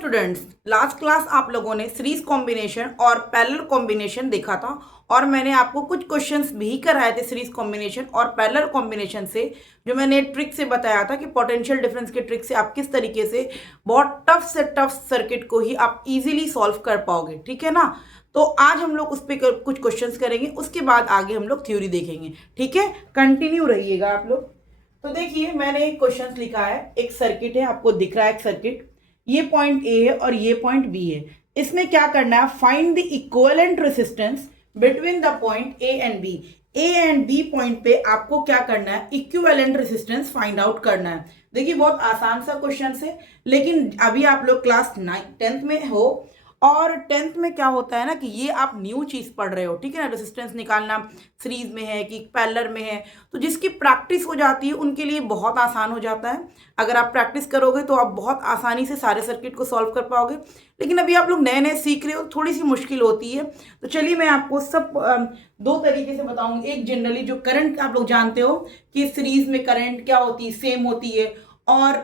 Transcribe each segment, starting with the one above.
Students, last class आप लोगों ने सीरीज कॉम्बिनेशन और पैरेलल कॉम्बिनेशन देखा था और मैंने आपको कुछ क्वेश्चंस भी कराए थे सीरीज कॉम्बिनेशन और पैरेलल कॉम्बिनेशन से, जो मैंने ट्रिक से बताया था कि पोटेंशियल डिफरेंस के ट्रिक से आप किस तरीके से बहुत टफ से टफ सर्किट को ही आप इजीली सॉल्व कर पाओगे। ठीक है ना। तो आज हम लोग उस पर कुछ क्वेश्चंस करेंगे, उसके बाद आगे हम लोग थ्योरी देखेंगे। ठीक है, कंटिन्यू रहिएगा आप लोग। तो देखिए, मैंने एक क्वेश्चन लिखा है, एक सर्किट है, आपको दिख रहा है एक सर्किट, ये पॉइंट ए है और ये पॉइंट बी है। इसमें क्या करना है, find the equivalent resistance between the point A and B. A and B point पे आपको क्या करना है, इक्विवेलेंट रेजिस्टेंस फाइंड आउट करना है। देखिए, बहुत आसान सा क्वेश्चन है, लेकिन अभी आप लोग क्लास 10th में हो और 10th में क्या होता है ना कि ये आप न्यू चीज़ पढ़ रहे हो। ठीक है ना, रेजिस्टेंस निकालना सीरीज में है कि पैरेलल में है, तो जिसकी प्रैक्टिस हो जाती है उनके लिए बहुत आसान हो जाता है। अगर आप प्रैक्टिस करोगे तो आप बहुत आसानी से सारे सर्किट को सॉल्व कर पाओगे, लेकिन अभी आप लोग नए नए सीख रहे हो, थोड़ी सी मुश्किल होती है। तो चलिए, मैं आपको सब दो तरीके से बताऊंगी। एक जनरली जो करंट आप लोग जानते हो कि सीरीज में करंट क्या होती है, सेम होती है, और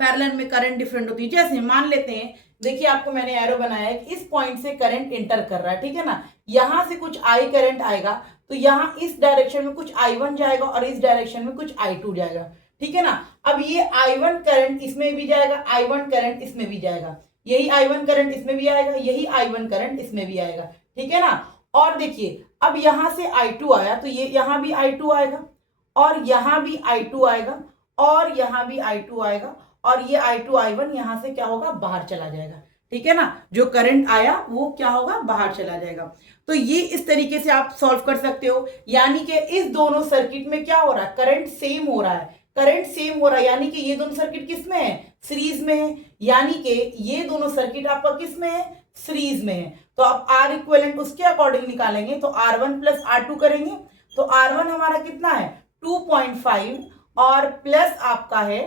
पैरेलल में करंट डिफरेंट होती है। जैसे मान लेते हैं, देखिए आपको मैंने एरो बनाया है कि इस पॉइंट से करंट इंटर कर रहा है। ठीक है ना, यहां से कुछ आई करंट आएगा, तो यहाँ इस डायरेक्शन में कुछ I1 जाएगा और इस डायरेक्शन में कुछ I2 जाएगा। ठीक है ना। अब ये I1 करंट इसमें भी जाएगा, I1 करंट इसमें भी जाएगा, यही I1 करंट इसमें भी आएगा, यही I1 करंट इसमें भी आएगा। ठीक है ना। और देखिए, अब यहां से I2 आया तो ये यहां भी I2 आएगा, और यहां भी I2 आएगा, और यहां भी I2 आएगा, और ये I2 I1 यहां से क्या होगा, बाहर चला जाएगा। ठीक है ना, जो करंट आया वो क्या होगा, बाहर चला जाएगा। तो ये इस तरीके से आप सॉल्व कर सकते हो। यानी कि इस दोनों सर्किट में क्या हो रहा है, करंट सेम हो रहा है, करंट सेम हो रहा है, यानी कि ये दोनों सर्किट किस में है, सीरीज में है। यानी कि ये दोनों सर्किट आपका किस में है, सीरीज में है। तो आप आर इक्विवेलेंट उसके अकॉर्डिंग निकालेंगे, तो R1 प्लस R2 करेंगे, तो R1 हमारा कितना है 2.5 और प्लस आपका है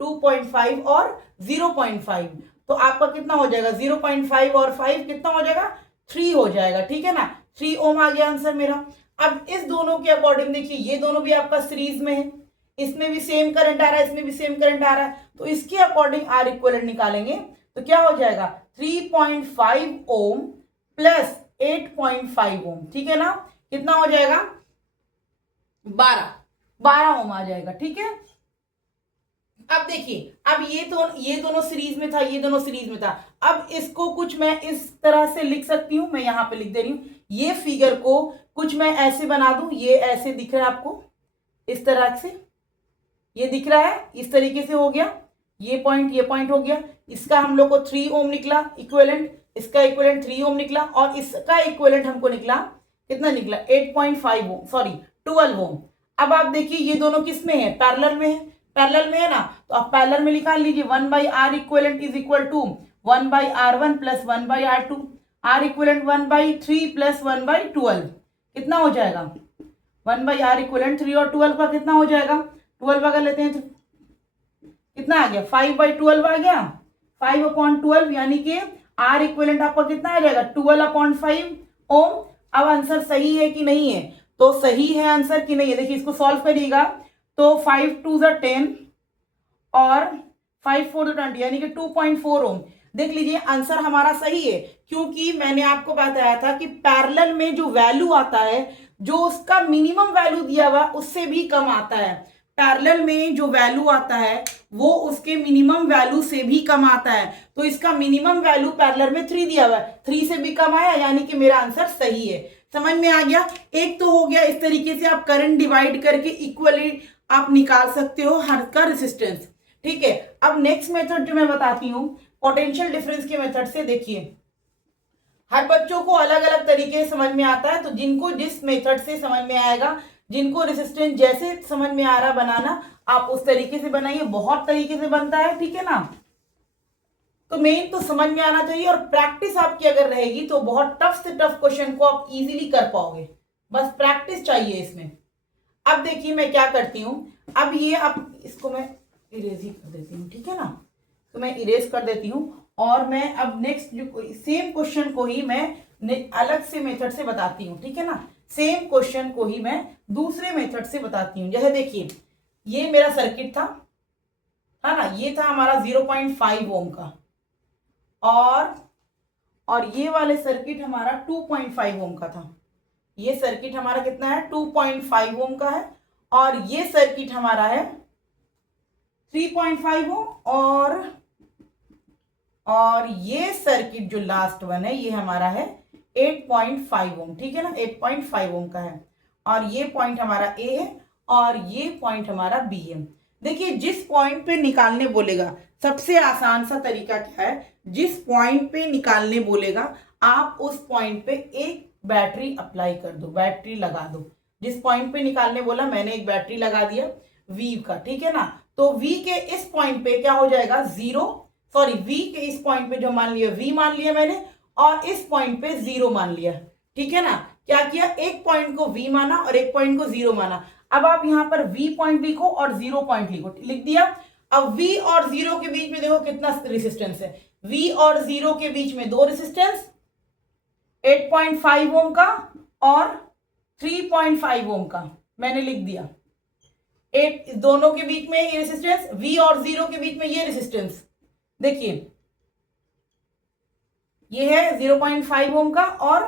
2.5 और 0.5, तो आपका कितना हो जाएगा 0.5 और 5 कितना हो जाएगा 3 हो जाएगा। ठीक है ना, 3 ओम आ गया आंसर मेरा। अब इस दोनों के अकॉर्डिंग देखिए, ये दोनों भी आपका सीरीज में है, इसमें भी सेम करंट आ रहा है, इसमें भी सेम करंट आ रहा है, तो इसके अकॉर्डिंग आर इक्विवेलेंट निकालेंगे तो क्या हो जाएगा 3.5 ओम प्लस 8.5 ओम। ठीक है ना, कितना हो जाएगा 12 ओम आ जाएगा। ठीक है। अब देखिए, अब ये दोनों सीरीज में था, ये दोनों सीरीज में था। अब इसको कुछ मैं इस तरह से लिख सकती हूं, मैं यहां पे लिख दे रही हूं, ये फिगर को कुछ मैं ऐसे बना दूं, ये ऐसे दिख रहा है आपको, इस तरह से ये दिख रहा है, इस तरीके से हो गया, ये पॉइंट हो गया। इसका हम लोग को 3 ओम निकला इक्विवेलेंट, इसका इक्विवेलेंट 3 ओम निकला, और इसका इक्विवेलेंट हमको निकला कितना निकला 8.5 ओम, सॉरी 12 ओम। अब आप देखिए, ये दोनों किस में है, पैरेलल में है, पैरेलल में है ना, तो आप पैरेलल में निकाल लीजिए 1/R equivalent is equal to 1/R1 plus 1/R2, R equivalent 1/3 plus 1/12 कितना हो जाएगा 1/R इक्विवेलेंट 3 और 12 का कितना हो जाएगा 12 अगर लेते हैं तो कितना आ गया 5/12 आ गया, 5/12, यानी कि R इक्विवेलेंट आपका कितना आ जाएगा 12/5 ओम। अब आंसर सही है कि नहीं है, तो सही है आंसर कि नहीं है, देखिए इसको सॉल्व करिएगा तो 5 2 10 और 5 4 20, यानी कि 2.4 ओम। देख लीजिए आंसर हमारा सही है, क्योंकि मैंने आपको बताया था कि पैरेलल में जो वैल्यू आता है, जो उसका मिनिमम वैल्यू दिया हुआ उससे भी कम आता है। पैरेलल में जो वैल्यू आता है वो उसके मिनिमम वैल्यू से भी कम आता है, तो इसका मिनिमम वैल्यू पैरेलल में 3 दिया हुआ है, 3 से भी कम आया, यानी कि मेरा आंसर सही है। समझ में आ गया। एक तो हो गया, इस तरीके से आप करंट डिवाइड करके इक्वली आप निकाल सकते हो हर का रेजिस्टेंस। ठीक है। अब नेक्स्ट मेथड जो मैं बताती हूँ पोटेंशियल डिफरेंस के मेथड से, देखिए हर बच्चों को अलग अलग तरीके से समझ में आता है, तो जिनको जिस मेथड से समझ में आएगा, जिनको रेजिस्टेंस जैसे समझ में आ रहा बनाना, आप उस तरीके से बनाइए, बहुत तरीके से बनता है। ठीक है ना, तो मेन तो समझ में आना चाहिए, और प्रैक्टिस आपकी अगर रहेगी तो बहुत टफ से टफ क्वेश्चन को आप इजीली कर पाओगे, बस प्रैक्टिस चाहिए इसमें। अब देखिए मैं क्या करती हूँ, अब ये अब इसको मैं इरेज ही कर देती हूँ। ठीक है ना, तो मैं इरेज कर देती हूँ, और मैं अब नेक्स्ट जो सेम क्वेश्चन को ही मैं अलग से मेथड से बताती हूँ। ठीक है ना, सेम क्वेश्चन को ही मैं दूसरे मेथड से बताती हूँ। जैसे देखिए, ये मेरा सर्किट था, है ना, ये था हमारा 0.5 ओम का, और ये वाले सर्किट हमारा 2.5 ओम का था। ये सर्किट हमारा कितना है, 2.5 ओम का है। और ये सर्किट हमारा है 3.5 ओम। और ये सर्किट जो लास्ट वन है ये हमारा है 8.5 ओम। ठीक है ना, 8.5 ओम का है। और ये पॉइंट हमारा ए है और ये पॉइंट हमारा बी है। देखिए जिस पॉइंट पे निकालने बोलेगा, सबसे आसान सा तरीका क्या है, जिस पॉइंट पे निकालने बोलेगा आप उस पॉइंट पे एक बैटरी अप्लाई कर दो, बैटरी लगा दो। जिस पॉइंट पे निकालने बोला मैंने एक बैटरी लगा दिया V का, ठीक है ना। तो V के इस पॉइंट पे क्या हो जाएगा, V के इस पॉइंट पे जो मान लिया V मान लिया मैंने, और इस पॉइंट पे 0 मान लिया। ठीक है ना, क्या किया, एक पॉइंट को V माना और एक पॉइंट को 0 माना। अब आप यहां पर V पॉइंट लिखो और 0 पॉइंट लिखो, लिख दिया। अब V और 0 के बीच में देखो कितना रेसिस्टेंस है, V और 0 के बीच में दो रेसिस्टेंस, 8.5 ओम का और 3.5 ओम का मैंने लिख दिया। 8 दोनों के बीच में ये रेसिस्टेंस, V और 0 के बीच में ये रेसिस्टेंस, देखिए ये है 0.5 ओम का और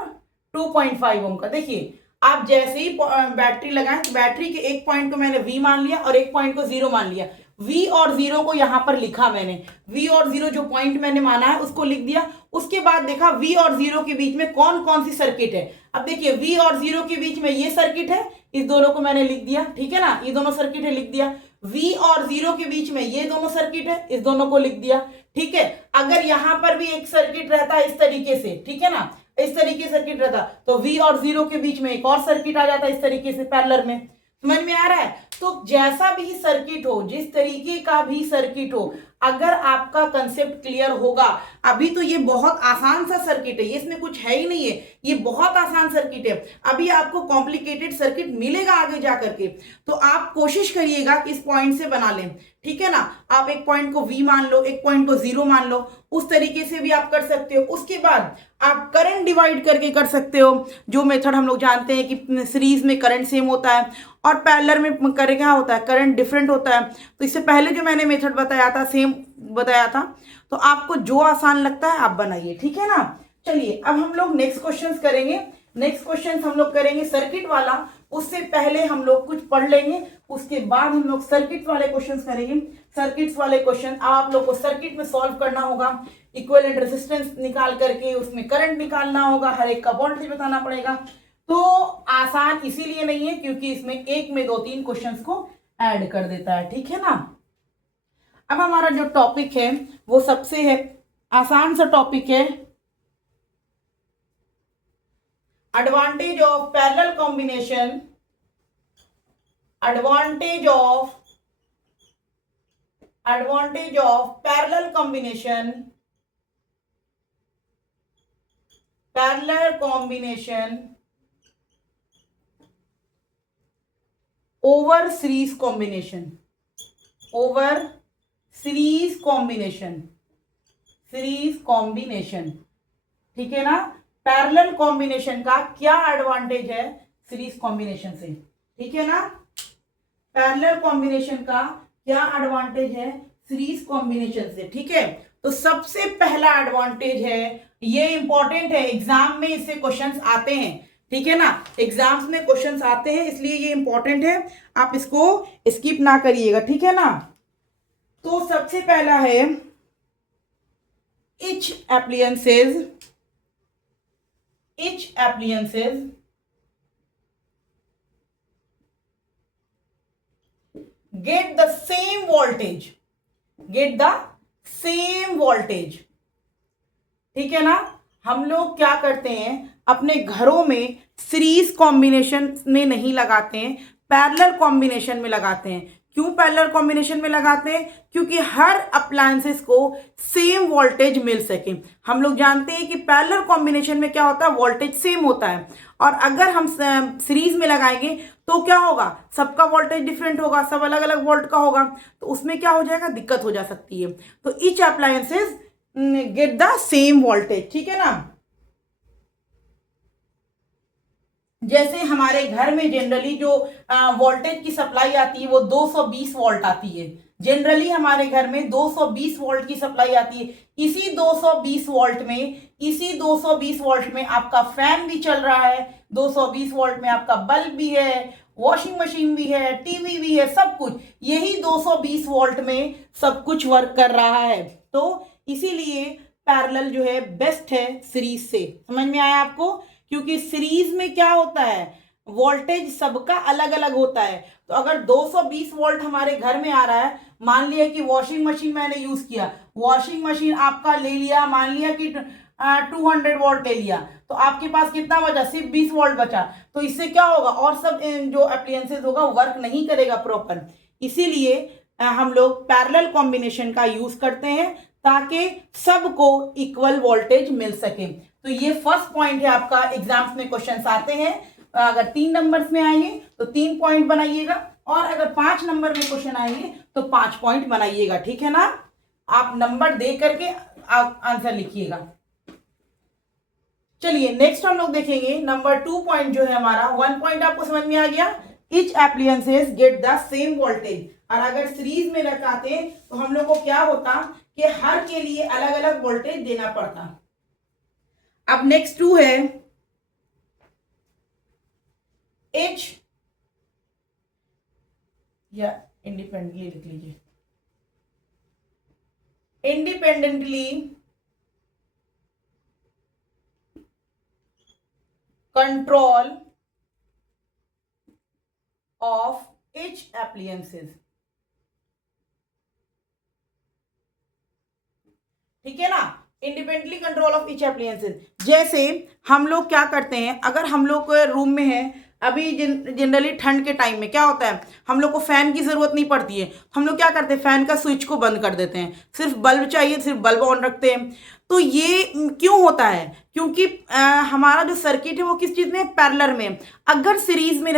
2.5 ओम का। देखिए आप जैसे ही बैटरी लगाएं, बैटरी के एक पॉइंट को मैंने V मान लिया और एक पॉइंट को 0 मान लिया। V और 0 को यहां पर लिखा मैंने, V और 0 जो पॉइंट मैंने माना है उसको लिख दिया। उसके बाद देखा V और 0 के बीच में कौन कौन सी सर्किट है। अब देखिए V और 0 के बीच में ये सर्किट है, इस दोनों को मैंने लिख दिया। ठीक है ना, ये दोनों सर्किट है, लिख दिया। V और 0 के बीच में ये दोनों सर्किट है, इस दोनों को लिख दिया। ठीक है, अगर यहां पर भी एक सर्किट रहता इस तरीके से, ठीक है ना, इस तरीके सर्किट रहता तो V और 0 के बीच में एक और सर्किट आ जाता इस तरीके से पैरेलल में। समझ में आ रहा है। तो जैसा भी सर्किट हो, जिस तरीके का भी सर्किट हो, अगर आपका कंसेप्ट क्लियर होगा, अभी तो ये बहुत आसान सा सर्किट है, ये इसमें कुछ है ही नहीं है, ये बहुत आसान सर्किट है। अभी आपको कॉम्प्लिकेटेड सर्किट मिलेगा आगे जा करके, तो आप कोशिश करिएगा कि इस पॉइंट से बना लें। ठीक है ना, आप एक पॉइंट को V मान लो, एक पॉइंट को 0 मान लो, उस तरीके से भी आप कर सकते हो। उसके बाद आप करंट डिवाइड करके कर सकते हो, जो मेथड हम लोग जानते हैं कि सीरीज में करंट सेम होता है और पैरेलल में करंट क्या होता है, करंट डिफरेंट होता है। तो इससे पहले जो मैंने मेथड बताया था सेम बताया था, तो आपको जो आसान लगता है आप बनाइए। ठीक है ना, चलिए अब हम लोग नेक्स्ट क्वेश्चन करेंगे। नेक्स्ट क्वेश्चन हम लोग करेंगे सर्किट वाला, उससे पहले हम लोग कुछ पढ़ लेंगे, उसके बाद हम लोग सर्किट वाले क्वेश्चंस करेंगे। सर्किट्स वाले क्वेश्चन आप लोग को सर्किट में सॉल्व करना होगा, इक्विवेलेंट रेजिस्टेंस निकाल करके उसमें करंट निकालना होगा, हर एक का वोल्टेज बताना पड़ेगा। तो आसान इसीलिए नहीं है क्योंकि इसमें एक में 2-3 क्वेश्चंस को ऐड कर देता है। ठीक है ना, अब हमारा जो टॉपिक है वो सबसे है आसान सा टॉपिक है, advantage of parallel combination, advantage of parallel combination, over series combination, ठीक है ना। पैरेलल कॉम्बिनेशन का क्या एडवांटेज है सीरीज कॉम्बिनेशन से, ठीक है ना, पैरेलल कॉम्बिनेशन का क्या एडवांटेज है सीरीज कॉम्बिनेशन से। ठीक है, तो सबसे पहला एडवांटेज है, ये इंपॉर्टेंट है, एग्जाम में इससे क्वेश्चंस आते हैं। ठीक है ना, एग्जाम्स में क्वेश्चंस आते हैं, इसलिए ये इंपॉर्टेंट है, आप इसको स्किप ना करिएगा। ठीक है ना, तो सबसे पहला है each appliances get the same voltage, ठीक है ना। हम लोग क्या करते हैं अपने घरों में सीरीज कॉम्बिनेशन में नहीं लगाते हैं, पैरेलल कॉम्बिनेशन में लगाते हैं। क्यों पैरेलल कॉम्बिनेशन में लगाते हैं, क्योंकि हर अप्लायंसेस को सेम वोल्टेज मिल सके। हम लोग जानते हैं कि पैरेलल कॉम्बिनेशन में क्या होता है, वोल्टेज सेम होता है, और अगर हम सीरीज में लगाएंगे तो क्या होगा, सबका वोल्टेज डिफरेंट होगा, सब अलग अलग वोल्ट का होगा, तो उसमें क्या हो जाएगा, दिक्कत हो जा सकती है। तो each appliances get the same voltage, ठीक है ना। जैसे हमारे घर में जनरली जो वोल्टेज की सप्लाई आती है वो 220 वोल्ट आती है, जनरली हमारे घर में 220 वोल्ट की सप्लाई आती है। इसी 220 वोल्ट में आपका फैन भी चल रहा है, 220 वोल्ट में आपका बल्ब भी है, वॉशिंग मशीन भी है, टीवी भी है, सब कुछ यही 220 वोल्ट में सब कुछ वर्क कर रहा है। तो इसीलिए पैरेलल जो है बेस्ट है सीरीज से। समझ में आया आपको? क्योंकि सीरीज में क्या होता है, वोल्टेज सबका अलग अलग होता है। तो अगर 220 वोल्ट हमारे घर में आ रहा है, मान लिया कि वॉशिंग मशीन मैंने यूज किया, वॉशिंग मशीन आपका ले लिया, मान लिया कि 200 वोल्ट ले लिया, तो आपके पास कितना बचा, सिर्फ 20 वोल्ट बचा। तो इससे क्या होगा, और सब जो अप्लायंसेस होगा वर्क नहीं करेगा प्रॉपर। इसीलिए हम लोग पैरेलल कॉम्बिनेशन का यूज करते हैं ताकि सबको इक्वल वोल्टेज मिल सके। तो ये फर्स्ट पॉइंट है आपका, एग्जाम्स में क्वेश्चंस आते हैं। अगर 3 नंबर्स में आएंगे तो 3 पॉइंट बनाइएगा, और अगर 5 नंबर में क्वेश्चन आएंगे तो 5 पॉइंट बनाइएगा, ठीक है ना? आप नंबर दे करके आप आंसर लिखिएगा। चलिए नेक्स्ट हम लोग देखेंगे नंबर 2 पॉइंट जो है हमारा। 1 पॉइंट आपको समझ में आ गया, each appliances get the same voltage. और अगर सीरीज में रखाते तो हम लोग को क्या होता कि हर के लिए अलग अलग वोल्टेज देना पड़ता। अब नेक्स्ट 2 है, एच या इंडिपेंडेंटली लिख लीजिए, independently control of each appliances। ठीक है ना, independently control of each appliances. जैसे हम लोग क्या करते हैं, अगर हम लोग रूम में है, अभी जनरली ठंड के टाइम में क्या होता है, हम लोग को फैन की जरूरत नहीं पड़ती है, हम लोग क्या करते हैं, फैन का स्विच को बंद कर देते हैं, सिर्फ बल्ब चाहिए, सिर्फ बल्ब ऑन रखते हैं। तो ये क्यों होता है, क्योंकि हमारा जो सर्किट है वो किस चीज में, पैरेलल में। अगर सीरीज में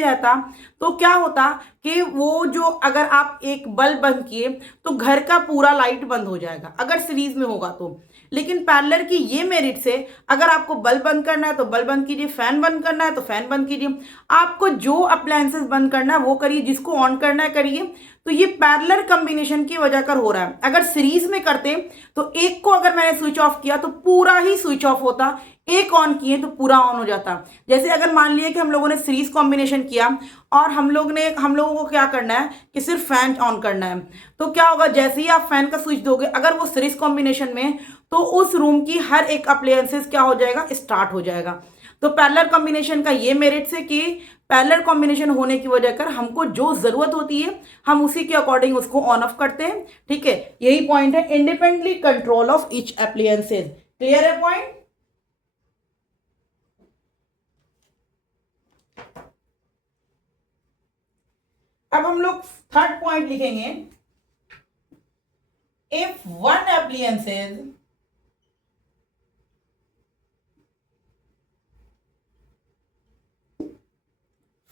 रहता तो क्या होता कि वो जो, अगर आप एक बल्ब बंद किए तो घर का पूरा लाइट बंद हो जाएगा, अगर सीरीज में होगा तो। लेकिन पैरेलल की ये मेरिट से, अगर आपको बल्ब बंद करना है तो बल्ब बंद कीजिए, फैन बंद करना है तो फैन बंद कीजिए, आपको जो अप्लायंसेस बंद करना है वो करिए, जिसको ऑन करना है करिए। तो ये पैरेलल कॉम्बिनेशन की वजह कर हो रहा है। अगर सीरीज में करते तो एक को अगर मैंने स्विच ऑफ किया तो पूरा ही स्विच ऑफ होता, एक ऑन किए तो पूरा ऑन हो जाता। जैसे अगर मान लिया कि हम लोगों ने सीरीज कॉम्बिनेशन किया और हम लोगों को क्या करना है कि सिर्फ फैन ऑन करना है, तो क्या होगा, जैसे ही आप फैन का स्विच दोगे, अगर वो सीरीज कॉम्बिनेशन में, तो उस रूम की हर एक अप्लायंसेस क्या हो जाएगा, स्टार्ट हो जाएगा। तो पैरेलल कॉम्बिनेशन का ये मेरिट्स है कि पैरेलल कॉम्बिनेशन होने की वजह कर हमको जो जरूरत होती है हम उसी के अकॉर्डिंग उसको ऑन ऑफ करते हैं। ठीक है, यही पॉइंट है, independently control of each appliances. Clear है पॉइंट? अब हम लोग थर्ड पॉइंट लिखेंगे, if one appliances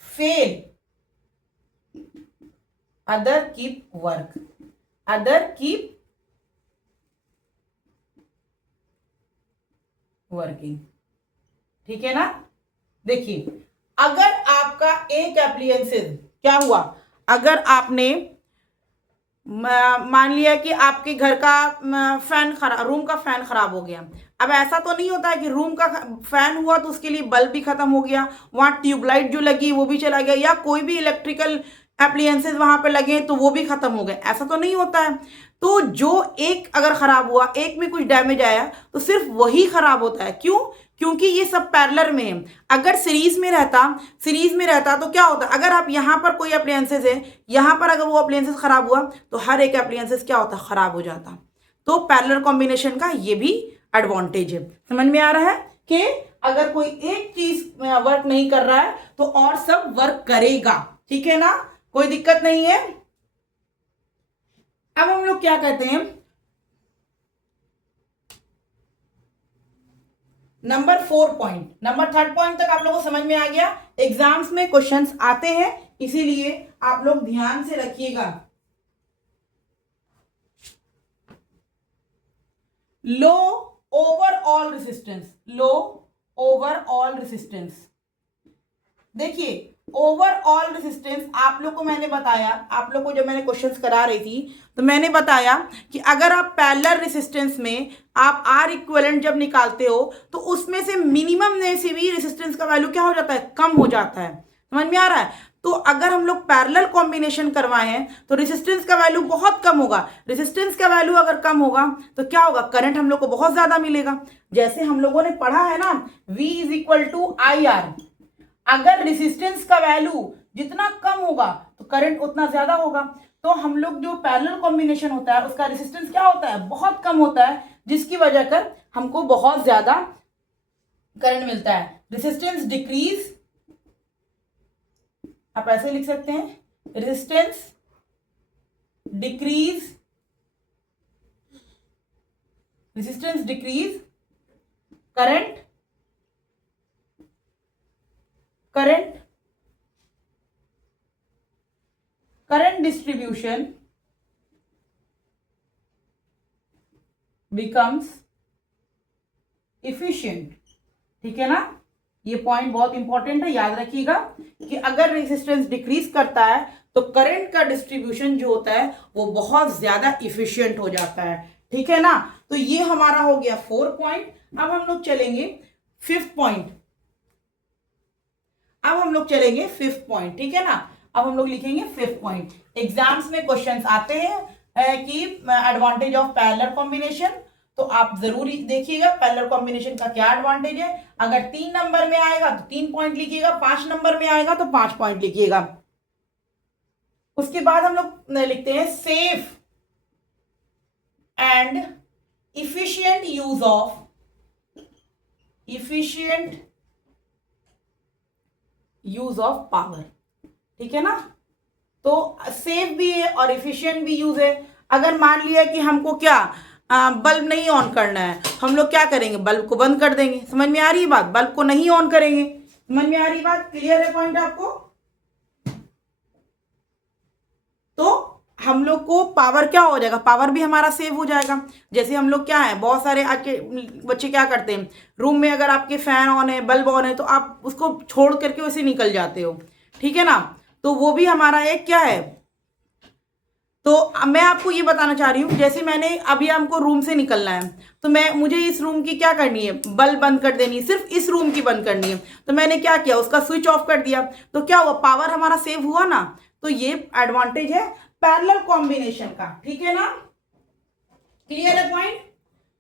fail, other keep working. ठीक है ना? देखिए, अगर आपका एक एप्लायंसेस क्या हुआ, अगर आपने मान लिया कि आपके घर का फैन खराब, रूम का फैन खराब हो गया। अब ऐसा तो नहीं होता है कि रूम का फैन हुआ तो उसके लिए बल्ब भी खत्म हो गया, वहां ट्यूबलाइट जो लगी वो भी चला गया, या कोई भी इलेक्ट्रिकल एप्लायंसेस वहां पे लगे तो वो भी खत्म हो गए, ऐसा तो नहीं होता है। तो जो एक अगर खराब हुआ, एक में कुछ डैमेज आया, तो सिर्फ वही खराब होता है। क्यों? क्योंकि ये सब पैरेलल में है। अगर सीरीज में रहता तो क्या होता, अगर आप यहाँ पर कोई अप्लायंसेस है, यहाँ पर अगर वो अप्लायंसेस खराब हुआ तो हर एक अप्लायंसेस क्या होता, खराब हो जाता। तो पैरेलल कॉम्बिनेशन का ये भी एडवांटेज है। समझ में आ रहा है कि अगर कोई एक चीज वर्क नहीं कर रहा है तो और सब वर्क करेगा। ठीक है ना, कोई दिक्कत नहीं है। अब हम लोग क्या कहते हैं, नंबर 4 पॉइंट, नंबर 3 पॉइंट तक आप लोगों को समझ में आ गया। एग्जाम्स में क्वेश्चंस आते हैं, इसीलिए आप लोग ध्यान से रखिएगा। लो ओवरऑल रेसिस्टेंस, देखिए ओवरऑल रेजिस्टेंस आप लोग को मैंने बताया, आप लोग को जब मैंने क्वेश्चंस करा रही थी तो मैंने बताया कि अगर आप पैरेलल रेजिस्टेंस में आप आर इक्विवेलेंट जब निकालते हो तो उसमें से मिनिमम में से भी रेजिस्टेंस का वैल्यू क्या हो जाता है, कम हो जाता है। समझ में आ रहा है? तो अगर हम लोग पैरेलल कॉम्बिनेशन करवाए हैं तो रेजिस्टेंस का वैल्यू बहुत कम होगा। रेजिस्टेंस का वैल्यू अगर कम होगा तो क्या होगा, करंट हम लोग को बहुत ज्यादा मिलेगा। जैसे हम लोगों ने पढ़ा है ना, V is equal to I R. अगर रेजिस्टेंस का वैल्यू जितना कम होगा तो करंट उतना ज्यादा होगा। तो हम लोग जो पैरेलल कॉम्बिनेशन होता है उसका रेजिस्टेंस क्या होता है, बहुत कम होता है, जिसकी वजह कर हमको बहुत ज्यादा करंट मिलता है। रेजिस्टेंस डिक्रीज, आप ऐसे लिख सकते हैं, resistance decrease, resistance decrease, current distribution becomes efficient। ठीक है ना, ये पॉइंट बहुत इंपॉर्टेंट है, याद रखिएगा कि अगर रेजिस्टेंस डिक्रीज करता है तो करंट का डिस्ट्रीब्यूशन जो होता है वो बहुत ज्यादा इफिशियंट हो जाता है। ठीक है ना, तो ये हमारा हो गया 4 पॉइंट। अब हम लोग चलेंगे 5th पॉइंट। अब हम लोग चलेंगे 5th पॉइंट। ठीक है ना, अब हम लोग लिखेंगे 5th पॉइंट। एग्जाम्स में क्वेश्चंस आते हैं कि एडवांटेज ऑफ पैरेलल कॉम्बिनेशन, तो आप जरूर देखिएगा पैरेलल कॉम्बिनेशन का क्या एडवांटेज है। अगर 3 नंबर में आएगा तो 3 पॉइंट लिखिएगा, 5 नंबर में आएगा तो 5 पॉइंट लिखिएगा। उसके बाद हम लोग लिखते हैं safe and efficient use of power. ठीक है ना, तो सेफ भी है और इफिशिएंट भी यूज है। अगर मान लिया कि हमको क्या बल्ब नहीं ऑन करना है, हम लोग क्या करेंगे, बल्ब को बंद कर देंगे। समझ में आ रही है बात, बल्ब को नहीं ऑन करेंगे। समझ में आ रही बात, क्लियर है पॉइंट आपको? तो हम लोग को पावर क्या हो जाएगा, पावर भी हमारा सेव हो जाएगा। जैसे हम लोग क्या है, बहुत सारे आज के बच्चे क्या करते हैं, रूम में अगर आपके फैन ऑन है, बल्ब ऑन है, तो आप उसको छोड़ करके वैसे निकल जाते हो। ठीक है ना, तो वो भी हमारा एक क्या है। तो मैं आपको ये बताना चाह रही हूँ, जैसे मैंने अभी हमको रूम से निकलना है तो मुझे इस रूम की क्या करनी है, बल्ब बंद कर देनी है, सिर्फ इस रूम की बंद करनी है। तो मैंने क्या किया, उसका स्विच ऑफ कर दिया, तो क्या हुआ, पावर हमारा सेव हुआ ना। तो ये एडवांटेज है पैरेलल कॉम्बिनेशन का। ठीक है ना, क्लियर है पॉइंट?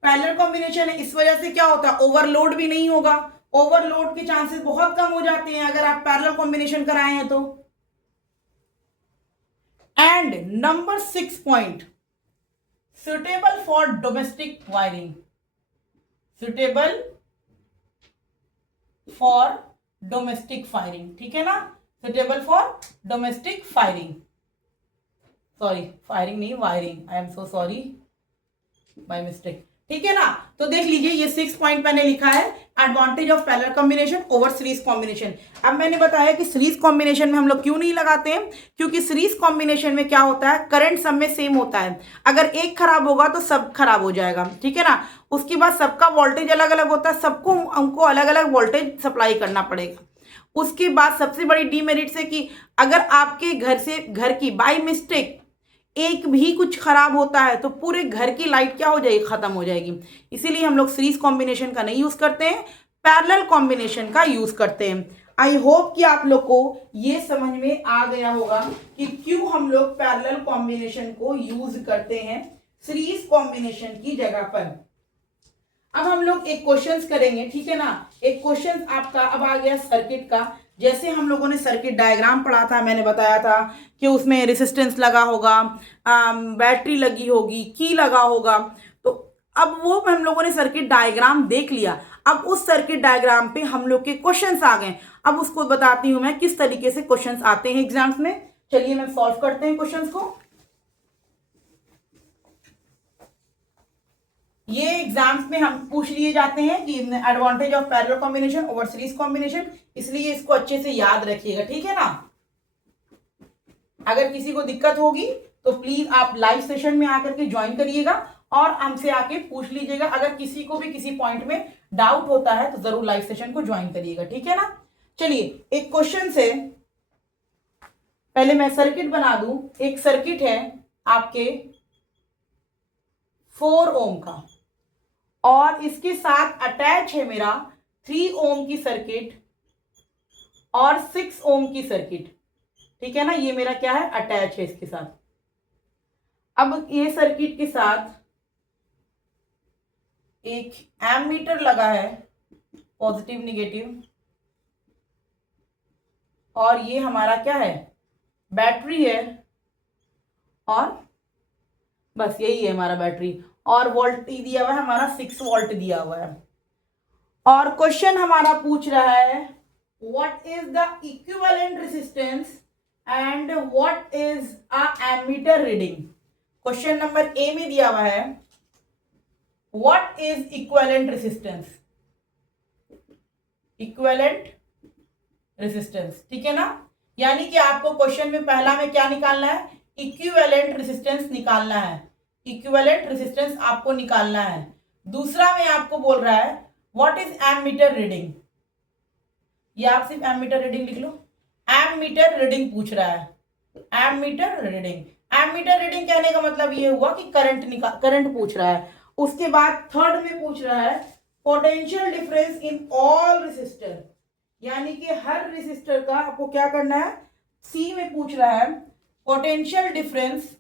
पैरेलल कॉम्बिनेशन है, इस वजह से क्या होता है, ओवरलोड भी नहीं होगा। ओवरलोड के चांसेस बहुत कम हो जाते हैं अगर आप पैरेलल कॉम्बिनेशन कराए हैं तो। And number 6 point, suitable for domestic wiring, suitable for domestic firing। ठीक है ना, suitable for domestic firing, sorry firing नहीं, wiring, I am so sorry, by mistake. ठीक है ना, तो देख लीजिए ये 6 पॉइंट मैंने लिखा है, advantage of parallel combination over series combination. अब मैंने बताया कि सीरीज कॉम्बिनेशन में हम लोग क्यों नहीं लगाते हैं, क्योंकि सीरीज कॉम्बिनेशन में क्या होता है, करंट सब में सेम होता है। अगर एक खराब होगा तो सब खराब हो जाएगा। ठीक है ना, उसके बाद सबका वोल्टेज अलग अलग होता है, सबको हमको अलग अलग वोल्टेज सप्लाई करना पड़ेगा। उसके बाद सबसे बड़ी डीमेरिट से कि अगर आपके घर की बाय मिस्टेक एक भी कुछ खराब होता है तो पूरे घर की लाइट क्या हो जाएगी, खत्म हो जाएगी। इसीलिए हम लोग सीरीज कॉम्बिनेशन का नहीं यूज करते हैं, पैरेलल कॉम्बिनेशन का यूज करते हैं। आई होप कि आप लोग को ये समझ में आ गया होगा कि क्यों हम लोग पैरेलल कॉम्बिनेशन को यूज करते हैं सीरीज कॉम्बिनेशन की जगह पर। अब हम लोग एक क्वेश्चंस करेंगे। ठीक है ना, एक क्वेश्चन आपका अब आ गया सर्किट का। जैसे हम लोगों ने सर्किट डायग्राम पढ़ा था, मैंने बताया था कि उसमें रेसिस्टेंस लगा होगा, बैटरी लगी होगी, की लगा होगा। तो अब वो हम लोगों ने सर्किट डायग्राम देख लिया। अब उस सर्किट डायग्राम पे हम लोग के क्वेश्चंस आ गए। अब उसको बताती हूँ मैं किस तरीके से क्वेश्चंस आते हैं एग्जाम्स में। चलिए मैं सॉल्व करते हैं क्वेश्चंस को। ये एग्जाम्स में हम पूछ लिए जाते हैं कि advantage of parallel combination over series combination, इसलिए इसको अच्छे से याद रखिएगा। ठीक है ना, अगर किसी को दिक्कत होगी तो प्लीज आप लाइव सेशन में आकर के ज्वाइन करिएगा और हमसे आके पूछ लीजिएगा। अगर किसी को भी किसी पॉइंट में डाउट होता है तो जरूर लाइव सेशन को ज्वाइन करिएगा। ठीक है ना, चलिए एक क्वेश्चन से पहले मैं सर्किट बना दूं। एक सर्किट है आपके 4 ओम का और इसके साथ अटैच है मेरा 3 ओम की सर्किट और 6 ओम की सर्किट। ठीक है ना, ये मेरा क्या है, अटैच है इसके साथ। अब ये सर्किट के साथ एक एमीटर लगा है, पॉजिटिव निगेटिव, और ये हमारा क्या है, बैटरी है, और बस यही है हमारा बैटरी। और वोल्ट दिया हुआ है हमारा 6 वोल्ट दिया हुआ है। और क्वेश्चन हमारा पूछ रहा है what is the equivalent resistance and what is a ammeter reading. Question number A में दिया हुआ है what is equivalent resistance, equivalent resistance. ठीक है ना, यानी कि आपको क्वेश्चन में पहला में क्या निकालना है, इक्विवेलेंट रेजिस्टेंस निकालना है, इक्विवेलेंट रेजिस्टेंस आपको निकालना है। दूसरा में आपको बोल रहा है व्हाट इज एमीटर रीडिंग, या आप सिर्फ एमीटर रीडिंग लिख लो, एमीटर रीडिंग पूछ रहा है, एमीटर रीडिंग। एमीटर रीडिंग कहने का मतलब ये हुआ कि करंट पूछ रहा है। उसके बाद थर्ड में पूछ रहा है potential difference in all resistor, यानी कि हर रेसिस्टर का आपको क्या करना है, सी में पूछ रहा है potential difference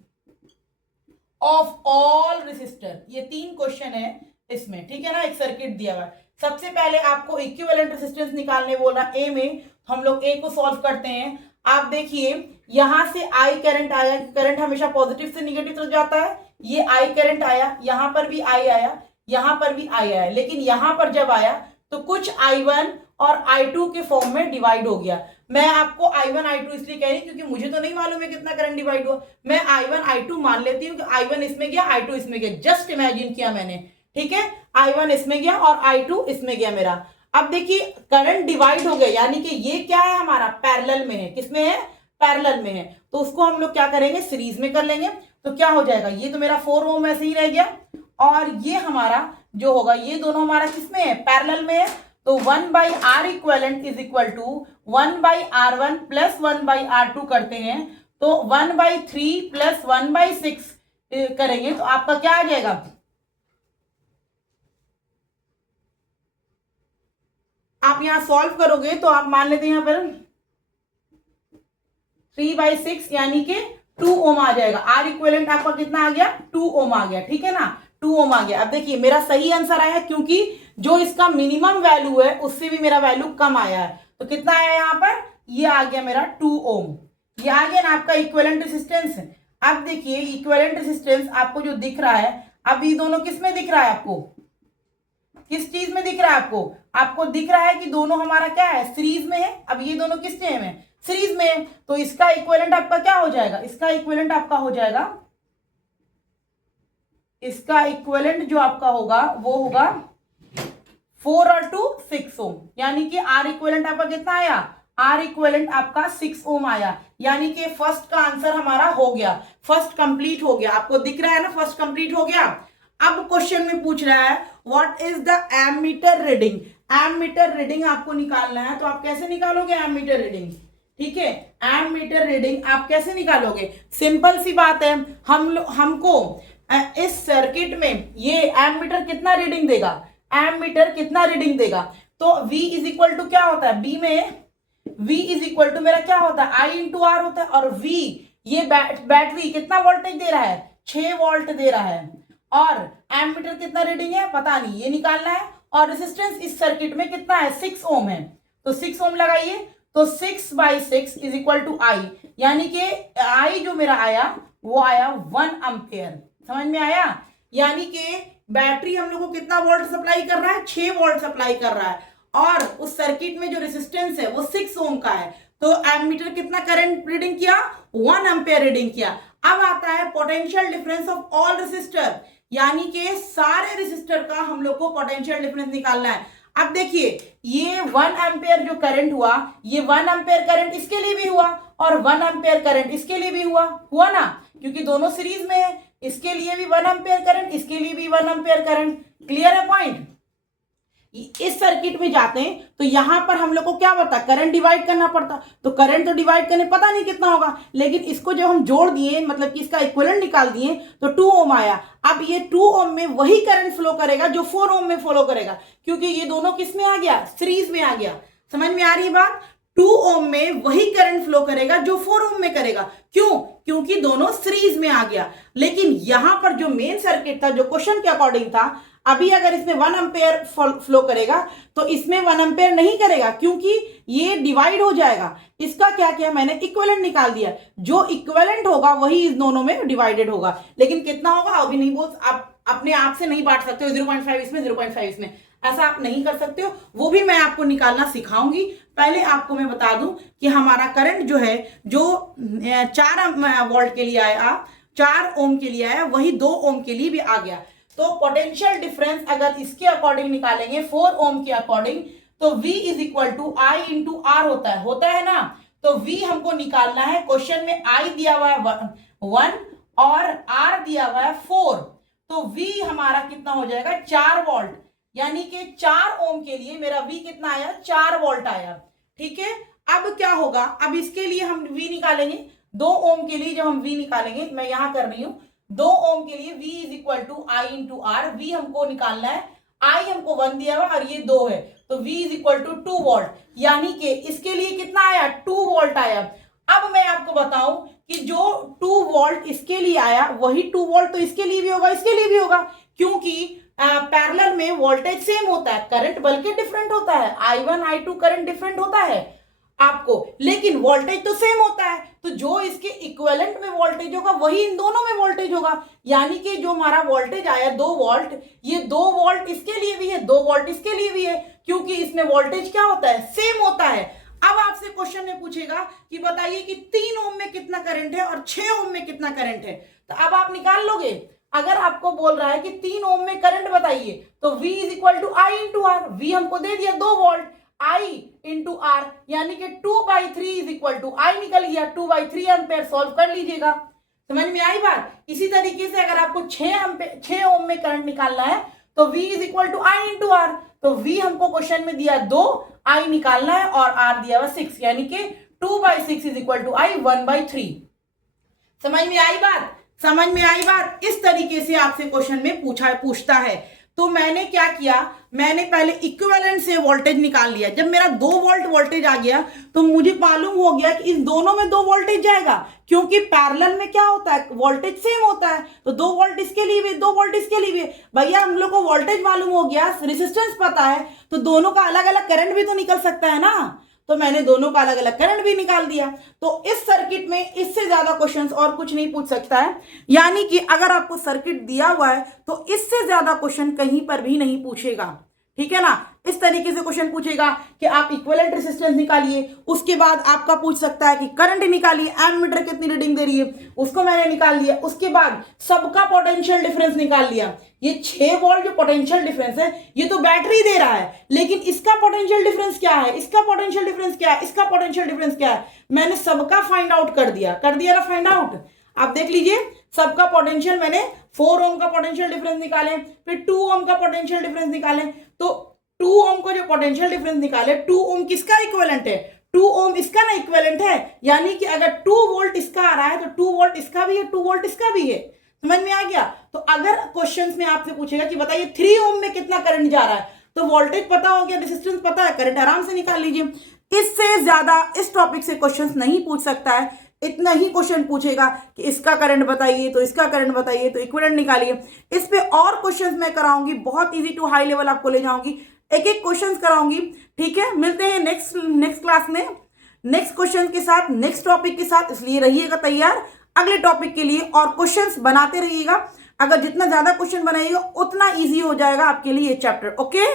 of all resistor. ये 3 क्वेश्चन है इसमें। ठीक है ना, एक सर्किट दिया हुआ है। सबसे पहले आपको इक्विवेलेंट रेजिस्टेंस निकालने बोल रहा है ए में, तो हम लोग ए को सॉल्व करते हैं। आप देखिए यहां से आई करंट आया, करंट हमेशा पॉजिटिव से निगेटिव तरफ जाता है, ये आई करंट आया, यहां पर भी आई आया, यहां पर भी आई आया, लेकिन यहां पर जब आया तो कुछ I1 और I2 के फॉर्म में डिवाइड हो गया। मैं आपको I1 I2 इसलिए कह रही हूं क्योंकि मुझे तो नहीं मालूम है कितना करंट डिवाइड हुआ, मैं I1 I2 मान लेती हूँ कि I1 इसमें गया, I2 इसमें गया, जस्ट इमेजिन किया मैंने। ठीक है, I1 इसमें गया और I2 इसमें गया मेरा। अब देखिए करंट डिवाइड हो गया, यानी कि ये क्या है हमारा, पैरेलल में है। किसमें है, पैरेलल में है। तो उसको हम लोग क्या करेंगे, सीरीज में कर लेंगे। तो क्या हो जाएगा, ये तो मेरा 4 ओम ऐसे ही रह गया, और ये हमारा जो होगा, ये दोनों हमारा किसमें है, पैरेलल में है। तो 1/R equivalent is equal to 1/R1 plus 1/R2 करते हैं, तो 1/3 प्लस 1/6 करेंगे तो आपका क्या आ जाएगा, आप यहां सॉल्व करोगे तो आप मान लेते हैं यहां पर 3/6 यानी कि 2 ओम आ जाएगा। आर इक्विवेलेंट आपका कितना आ गया, 2 ओम आ गया। ठीक है ना, 2 ओम आ गया। अब देखिए मेरा सही आंसर आया है क्योंकि जो इसका मिनिमम वैल्यू है उससे भी मेरा वैल्यू कम आया है। तो कितना आया यहाँ पर, ये आ गया मेरा 2 ओम। ये आ गया ना आपका इक्विवेलेंट रेजिस्टेंस। अब देखिए इक्विवेलेंट रेजिस्टेंस आपको जो दिख रहा है, अब ये दोनों किस में दिख रहा है आपको, किस चीज में दिख रहा है आपको, आपको दिख रहा है कि दोनों हमारा क्या है, सीरीज में है। अब ये दोनों किस में है, सीरीज में है। तो इसका इक्विवेलेंट आपका क्या हो जाएगा, इसका इक्विवेलेंट आपका हो जाएगा, इसका इक्विवेलेंट जो आपका होगा वो होगा 4 और 2 6 ओम, यानी कि आर इक्विवेलेंट आपका कितना आया, आर इक्विवेलेंट आपका 6 ओम आया। यानी कि फर्स्ट का आंसर हमारा हो गया, फर्स्ट कंप्लीट हो गया। आपको दिख रहा है ना, फर्स्ट कंप्लीट हो गया। अब क्वेश्चन में पूछ रहा है what is the ammeter reading. Ammeter reading आपको निकालना है, तो आप कैसे निकालोगे एमीटर रीडिंग, ठीक है, एमीटर रीडिंग आप कैसे निकालोगे, सिंपल सी बात है, हमको इस सर्किट में ये एमीटर कितना रीडिंग देगा, एमीटर कितना रीडिंग देगा, तो V इज इक्वल टू क्या होता है, B में V इज इक्वल टू मेरा क्या होता है, I इंटू R होता है। और V ये बैटरी कितना वोल्टेज दे रहा है, 6 वोल्ट दे रहा है, और एमीटर कितना रीडिंग है पता नहीं, ये निकालना है। और रेजिस्टेंस इस सर्किट में कितना है, 6 ओम है, तो 6 ओम लगाइए, तो 6/6 इज इक्वल टू I, यानी कि I जो मेरा आया वो आया 1 एम्पियर। समझ में आया, यानी कि बैटरी हम लोग को कितना वोल्ट सप्लाई कर रहा है, 6 वोल्ट सप्लाई कर रहा है, और उस सर्किट में जो रेजिस्टेंस है वो 6 ओम का है। तो एमीटर कितना करंट रीडिंग किया, 1 एम्पियर रीडिंग किया। अब आता है potential difference of all resistor, यानी कि सारे रेजिस्टर का हम लोग को पोटेंशियल डिफरेंस निकालना है। अब देखिए ये 1 एम्पियर जो करंट हुआ, ये 1 एम्पियर करंट इसके लिए भी हुआ और 1 एम्पियर करंट इसके लिए भी हुआ ना, क्योंकि दोनों सीरीज में है। इसके लिए भी 1 एम्पियर करंट, इसके लिए भी 1 एम्पियर करंट। क्लियर है पॉइंट। इस सर्किट में जाते हैं तो यहाँ पर हम लोग को क्या पता, करंट डिवाइड करना पड़ता, तो करंट तो डिवाइड करने पता नहीं कितना होगा, लेकिन इसको जब हम जोड़ दिए, मतलब कि इसका इक्विवेलेंट निकाल दिए, तो 2 ओम आया। अब ये 2 ओम में वही करंट फ्लो करेगा जो 4 ओम में फ्लो करेगा, क्योंकि ये दोनों किस में आ गया, सीरीज में आ गया। समझ में आ रही है बात? 2 ओम में वही करंट फ्लो करेगा जो 4 ओम में करेगा। क्यों? क्योंकि दोनों सीरीज में आ गया। लेकिन यहां पर जो मेन सर्किट था, जो क्वेश्चन के अकॉर्डिंग था, अभी अगर इसमें 1 एम्पेयर फ्लो करेगा तो इसमें 1 एम्पेयर नहीं करेगा, क्योंकि ये डिवाइड हो जाएगा। इसका क्या किया मैंने, इक्विवेलेंट निकाल दिया, जो इक्विवेलेंट होगा वही इस दोनों में डिवाइडेड होगा। लेकिन कितना होगा अभी नहीं बोल, आप अपने आप से नहीं बांट सकते हो 0.5 इसमें 0.5 इसमें, ऐसा आप नहीं कर सकते हो। वो भी मैं आपको निकालना सिखाऊंगी। पहले आपको मैं बता दूं कि हमारा करंट जो है, जो 4 वोल्ट के लिए आया, 4 ओम के लिए आया, वही 2 ओम के लिए भी आ गया। तो पोटेंशियल डिफरेंस अगर इसके अकॉर्डिंग निकालेंगे, 4 ओम के अकॉर्डिंग, तो V is equal to I into R होता है ना। तो V हमको निकालना है, क्वेश्चन में I दिया हुआ है 1 और R दिया हुआ है 4, तो V हमारा कितना हो जाएगा, 4 वोल्ट, यानी कि 4 ओम के लिए मेरा V कितना आया, 4 वोल्ट आया। ठीक है, अब क्या होगा, अब इसके लिए हम V निकालेंगे, 2 ओम के लिए जब हम V निकालेंगे, मैं यहां कर रही हूं, 2 ओम के लिए V is equal to I into R. V हमको निकालना है, I हमको 1 दिया हुआ और ये 2 है, तो V is equal to 2 volt, यानी कि इसके लिए कितना आया, 2 वोल्ट आया। अब मैं आपको बताऊं कि जो 2 वोल्ट इसके लिए आया, वही 2 वोल्ट तो इसके लिए भी होगा, इसके लिए भी होगा, क्योंकि पैरेलल में वोल्टेज सेम होता है, करंट बल्कि डिफरेंट होता है, I1 I2 करंट डिफरेंट होता है आपको, लेकिन वोल्टेज तो सेम होता है। तो जो इसके इक्विवेलेंट में वोल्टेज होगा वही इन दोनों में वोल्टेज होगा, यानी कि जो हमारा वोल्टेज आया 2 वोल्ट, ये 2 वोल्ट इसके लिए भी है, 2 वोल्ट इसके लिए भी है, क्योंकि इसमें वोल्टेज क्या होता है, सेम होता है। अब आपसे क्वेश्चन में पूछेगा कि बताइए कि 3 ओम में कितना करंट है और 6 ओम में कितना करंट है, तो अब आप निकाल लोगे। अगर आपको बोल रहा है कि 3 ओम में करंट बताइए, तो V is equal to I into R. V हमको दे दिया 2 वोल्ट, I इंटू आर, यानी कि 2/3 इज इक्वल टू I निकल गया, 2/3 एम्पेयर। सॉल्व कर लीजिएगा, समझ में आई बात। इसी तरीके से अगर आपको 6 ओम में करंट निकालना है, तो V is equal to I into R. तो V हमको क्वेश्चन में दिया 2, I निकालना है, और R दिया हुआ 6, यानी कि 2/6 इज इक्वल टू I 1/3। समझ में आई बात, समझ में आई बात। इस तरीके से आपसे क्वेश्चन में पूछता है। तो मैंने क्या किया, मैंने पहले इक्विवेलेंट से वोल्टेज निकाल लिया। जब मेरा 2 वोल्ट वोल्टेज आ गया तो मुझे मालूम हो गया कि इस दोनों में 2 वोल्टेज जाएगा, क्योंकि पैरेलल में क्या होता है, वोल्टेज सेम होता है। तो 2 वोल्ट इसके लिए भी, 2 वोल्ट इसके लिए भी। भैया हम लोग को वोल्टेज मालूम हो गया, रेजिस्टेंस पता है, तो दोनों का अलग अलग करंट भी तो निकल सकता है ना। तो मैंने दोनों का अलग अलग करंट भी निकाल दिया। तो इस सर्किट में इससे ज्यादा क्वेश्चंस और कुछ नहीं पूछ सकता है, यानी कि अगर आपको सर्किट दिया हुआ है तो इससे ज्यादा क्वेश्चन कहीं पर भी नहीं पूछेगा। ठीक है ना, इस तरीके से क्वेश्चन पूछेगा कि आप इक्विवेलेंट रेजिस्टेंस निकालिए, उसके बाद आपका पूछ सकता है कि करंट निकालिए, एमीटर कितनी रीडिंग दे रही है, उसको मैंने निकाल लिया। उसके बाद सबका पोटेंशियल डिफरेंस निकाल लिया। ये 6 वोल्ट जो पोटेंशियल डिफरेंस है, ये तो बैटरी दे रहा है, लेकिन इसका पोटेंशियल डिफरेंस क्या है, इसका पोटेंशियल डिफरेंस क्या है, इसका पोटेंशियल डिफरेंस क्या है, मैंने सबका फाइंड आउट कर दिया ना फाइंड आउट। आप देख लीजिए, सबका पोटेंशियल मैंने 4 ओम का पोटेंशियल डिफरेंस निकाले, फिर 2 ओम का पोटेंशियल डिफरेंस निकाले। तो 2 ओम को जो पोटेंशियल डिफरेंस निकाले, 2 ओम किसका इक्विवेलेंट है, 2 ओम इसका ना इक्विवेलेंट है, यानी कि अगर 2 वोल्ट इसका आ रहा है तो 2 वोल्ट इसका भी है, 2 वोल्ट इसका भी है। समझ में आ गया। तो अगर क्वेश्चंस में आपसे पूछेगा कि बताइए 3 ओम में कितना करंट जा रहा है, तो वोल्टेज पता हो गया, रेजिस्टेंस पता है, करंट आराम से निकाल लीजिए। इससे ज्यादा इस टॉपिक से क्वेश्चंस नहीं पूछ सकता है। इतना ही क्वेश्चन पूछेगा कि इसका करंट बताइए, तो इसका करंट बताइए, तो इक्विवेलेंट निकालिए। इस पे और क्वेश्चंस मैं कराऊंगी, बहुत इजी टू हाई लेवल आपको ले जाऊंगी, एक एक क्वेश्चन कराऊंगी। ठीक है, मिलते हैं नेक्स्ट क्लास में नेक्स्ट क्वेश्चन के साथ, नेक्स्ट टॉपिक के साथ। इसलिए रहिएगा तैयार अगले टॉपिक के लिए और क्वेश्चंस बनाते रहिएगा। अगर जितना ज्यादा क्वेश्चन बनाइएगा उतना इजी हो जाएगा आपके लिए ये चैप्टर। ओके।